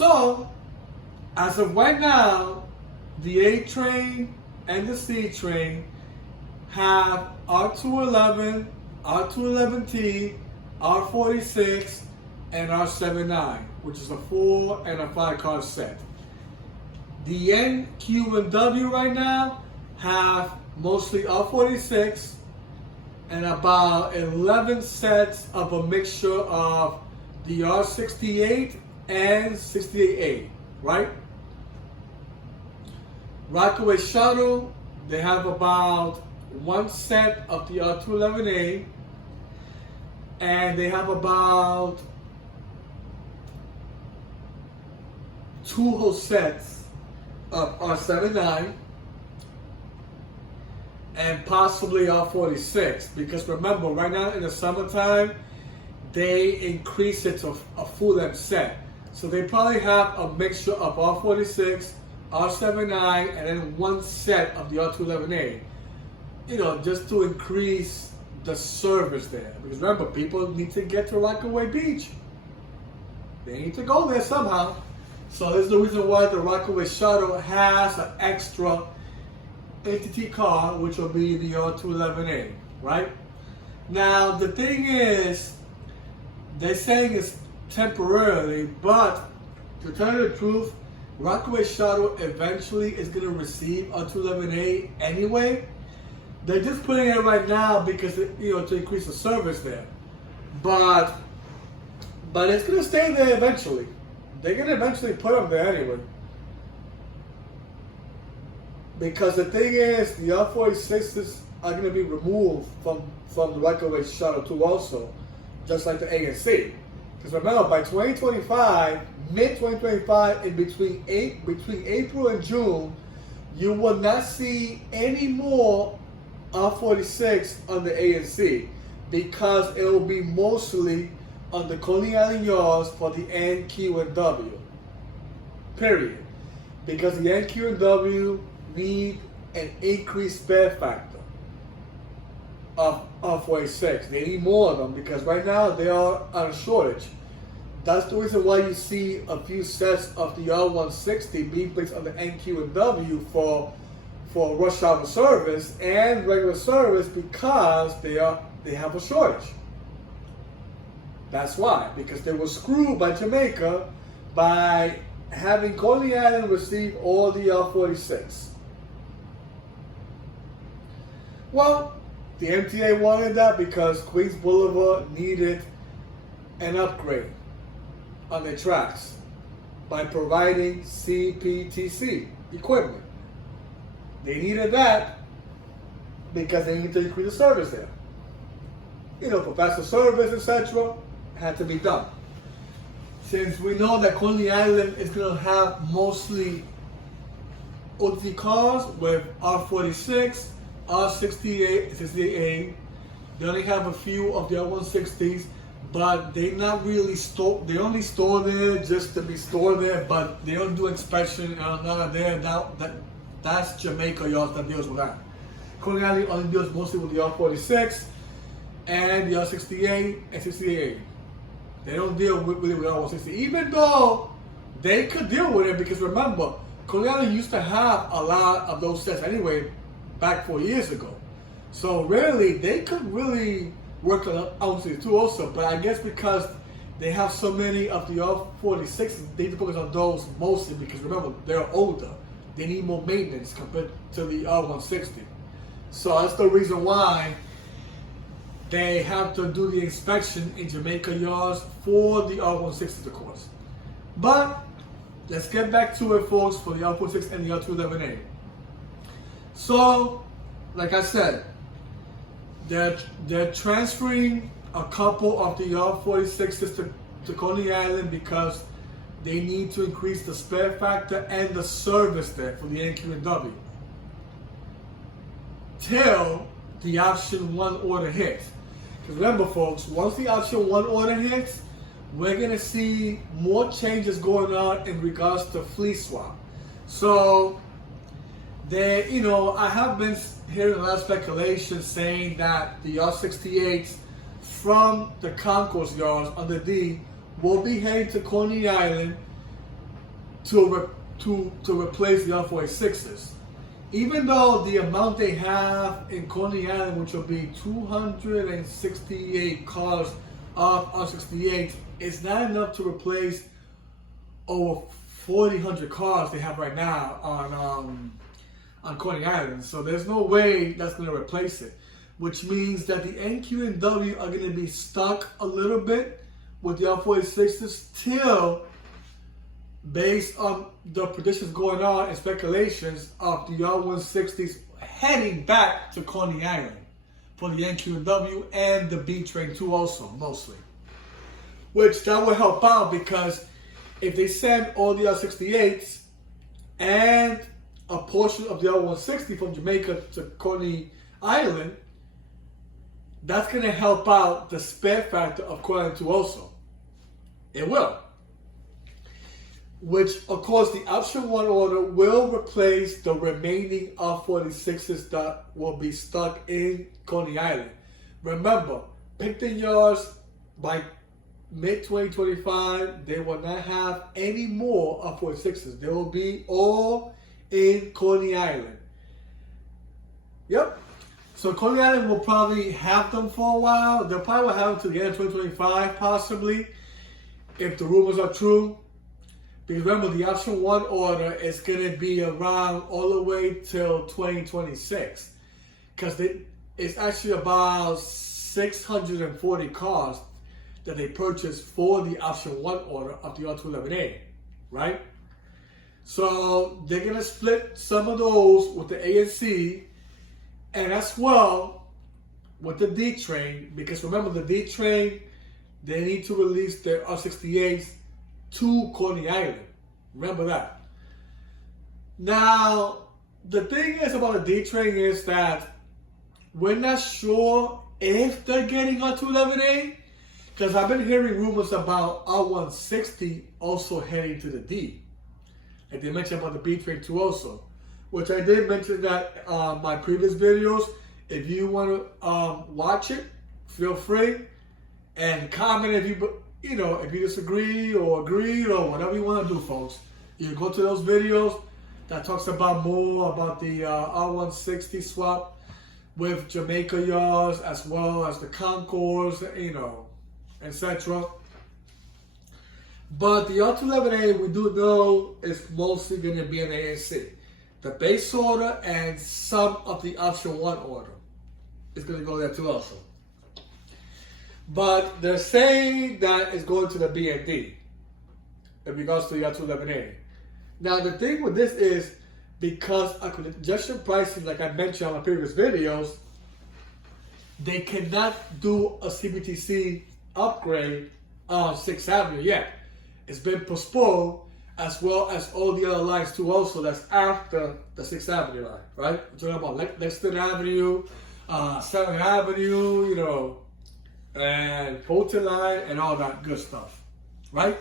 So, as of right now, the A train and the C train have R211, R211T, R46, and R79, which is a 4 and a 5 car set. The N, Q, and W right now have mostly R46 and about 11 sets of a mixture of the R68 and 68A, right? Rockaway Shuttle, they have about one set of the R211A, and they have about two whole sets of R79 and possibly R46, because remember, right now in the summertime, they increase it to a full length set. So they probably have a mixture of R46, R79, and then one set of the R211A. You know, just to increase the service there. Because remember, people need to get to Rockaway Beach. They need to go there somehow. So this is the reason why the Rockaway Shuttle has an extra entity car, which will be the R211A, right? Now, the thing is, they're saying it's temporarily, but to tell you the truth, Rockaway Shuttle eventually is going to receive R211A anyway. They're just putting it right now because, you know, to increase the service there. But it's going to stay there eventually. They're going to eventually put them there anyway. Because the thing is, the R46s are going to be removed from the Rockaway Shuttle too also, just like the A and C. Because remember, by 2025, mid-2025, in between April and June, you will not see any more R46 on the A and C, because it will be mostly on the Coney Island yards for the N, Q, and W. Period. Because the N, Q, and W need an increased spare factor of R46. They need more of them because right now they are on a shortage. That's the reason why you see a few sets of the R160 being placed on the N, Q, and W for rush hour service and regular service, because they have a shortage. That's why, because they were screwed by Jamaica by having Coney Island receive all the R46. Well, the MTA wanted that because Queens Boulevard needed an upgrade on their tracks by providing CPTC equipment. They needed that because they needed to increase the service there. You know, for faster service, etc., had to be done. Since we know that Coney Island is going to have mostly OT cars with R46, R68, 68A, they only have a few of the R160s, but they not really store. They only store there just to be stored there, but they don't do inspection and none of there. That's Jamaica yards that deals with that. Coney Island only deals mostly with the R46 and the R68 and 68A. They don't deal with the R160, even though they could deal with it, because remember, Coney Island used to have a lot of those sets anyway back 4 years ago. So really, they could really work on R160 too also, but I guess because they have so many of the R46s, they need to focus on those mostly because remember, they're older. They need more maintenance compared to the R160. So that's the reason why they have to do the inspection in Jamaica yards for the R160s, of course. But let's get back to it, folks, for the R46 and the R211A. So, like I said, they're transferring a couple of the R46s to Coney Island because they need to increase the spare factor and the service there for the NQ and W. Till the option 1 order hits. Because remember, folks, once the option 1 order hits, we're going to see more changes going on in regards to fleet swap. So, I have been hearing a lot of speculation saying that the R68s from the concourse yards under D will be heading to Coney Island to replace the R46s. Even though the amount they have in Coney Island, which will be 268 cars of R68, is not enough to replace over 4,000 cars they have right now on Coney Island. So there's no way that's going to replace it, which means that the NQ and W are going to be stuck a little bit with the R46s till, based on the predictions going on and speculations of the R160s heading back to Coney Island for the NQ and W and the B train too also, mostly. Which that will help out, because if they send all the R68s and a portion of the R160 from Jamaica to Coney Island, that's going to help out the spare factor of Coney Island too also. It will. Which, of course, the option 1 order will replace the remaining R46s that will be stuck in Coney Island. Remember, Picton Yards, by mid-2025, they will not have any more R46s. They will be all in Coney Island. Yep. So Coney Island will probably have them for a while. They'll probably have them to the end of 2025, possibly, if the rumors are true. Because remember, the option 1 order is going to be around all the way till 2026. Because it's actually about 640 cars that they purchased for the option 1 order of the R211A, right? So they're going to split some of those with the A and C, and as well with the D train, because remember, the D train, they need to release their R68s to Coney Island. Remember that. Now, the thing is about the D train is that we're not sure if they're getting R211A, because I've been hearing rumors about R160 also heading to the D. Like they mentioned about the B train too also, which I did mention that my previous videos. If you want to watch it, feel free and comment if if you disagree or agree or whatever you want to do, folks. You go to those videos that talks about more about the R160 swap with Jamaica yards as well as the Concours, etc. But the R211A, we do know, is mostly going to be an ANC. The base order and some of the option 1 order is going to go there too also. But they're saying that it's going to the B and D in regards to the R211A. Now the thing with this is, because of congestion pricing, like I mentioned on my previous videos, they cannot do a CBTC upgrade on 6th Avenue yet. It's been postponed, as well as all the other lines too also that's after the 6th Avenue line, right? We're talking about Lexington Avenue, 7th Avenue, and Fulton line and all that good stuff, right?